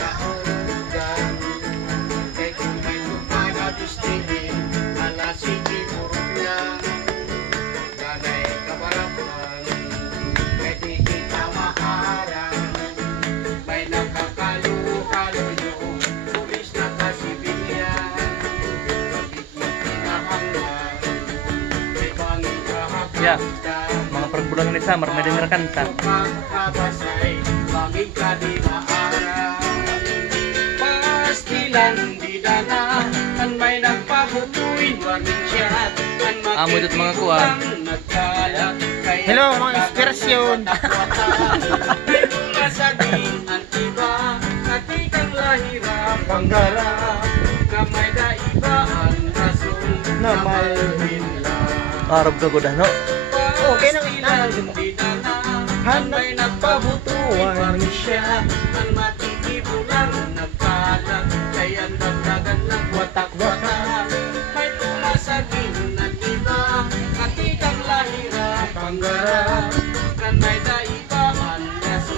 kaugan. Kay kung may magabistigin, ala sige murupya. Ganay kabarapan, kay di kita maharang. May nakakalu-kaluyo, pulis na kasibilyan. Pagiging pinahanggan, may bangin Ya, kahapagtan. mga perbulan ni Summer may denger kanta. Pagkabasay, bangin ka di maharang. Pastilan di dana, an may nagpabutuin warning siya. Amo dito mga kuwan. Hello, mga inspirasyon. Masaging ang iba, katikang lahira, panggara. Kamay da iba ang rason na malwila. Arab ka guda, no? Okay na, Hanay nagpabutuan siya. Ang matikibulang nagkalat, kaya nagdagan lang watak-watak. May tumasaging ng iba, katikang lahira, panggara.